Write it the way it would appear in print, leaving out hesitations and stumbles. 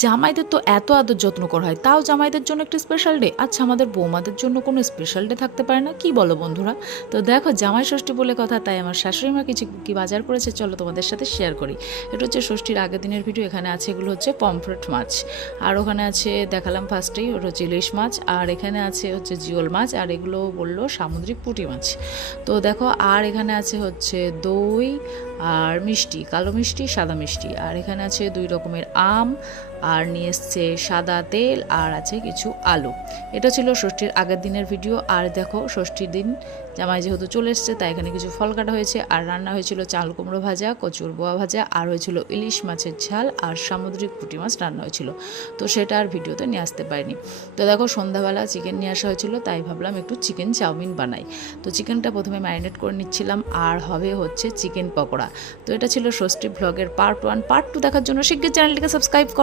জামাইদের তো এত আদর যত্ন করা হয়, তাও জামাইদের জন্য একটা স্পেশাল ডে। আচ্ছা, আমাদের বৌমাদের জন্য কোনো স্পেশাল ডে থাকতে পারে না? কি বলো বন্ধুরা? তো দেখো, জামাই ষষ্ঠী বলে কথা, তাই আমার শাশুড়ি মা কিছু কি বাজার করেছে চলো তোমাদের সাথে শেয়ার করি। এটা হচ্ছে ষষ্ঠীর আগের দিনের ভিডিও। এখানে আছে এগুলো হচ্ছে পমফ্রেট মাছ, আর ওখানে আছে দেখালাম ফার্স্টেই ওটা হচ্ছে ইলিশ মাছ, আর এখানে আছে হচ্ছে জিওল মাছ, আর এগুলো বললো সামুদ্রিক পুঁটি মাছ। তো দেখো, আর এখানে আছে হচ্ছে দই আর মিষ্টি, কালো মিষ্টি, সাদা মিষ্টি, আর এখানে আছে 2 রকমের আম, আর নিয়ে এসছে সাদা তেল, আর আছে কিছু আলু। এটা ছিল ষষ্ঠীর আগের দিনের ভিডিও। আর দেখো, ষষ্ঠীর দিন জামাই যেহেতু চলে এসছে, তাই এখানে কিছু ফল কাটা হয়েছে, আর রান্না হয়েছিল চাল কুমড়ো ভাজা, কচুর বোয়া ভাজা, আর হয়েছিল ইলিশ মাছের ঝাল, আর সামুদ্রিক পুঁটি মাছ রান্না হয়েছিল। তো সেটা আর ভিডিওতে নিয়ে আসতে পারিনি। তো দেখো, সন্ধ্যাবেলা চিকেন নিয়ে আসা হয়েছিল, তাই ভাবলাম একটু চিকেন চাউমিন বানাই। তো চিকেনটা প্রথমে ম্যারিনেট করে নিচ্ছিলাম, আর হবে হচ্ছে চিকেন পকোড়া। তো এটা ছিল ষষ্ঠী ব্লগের পার্ট 1। পার্ট 2 দেখার জন্য শিগগির চ্যানেলটিকে সাবস্ক্রাইব করো।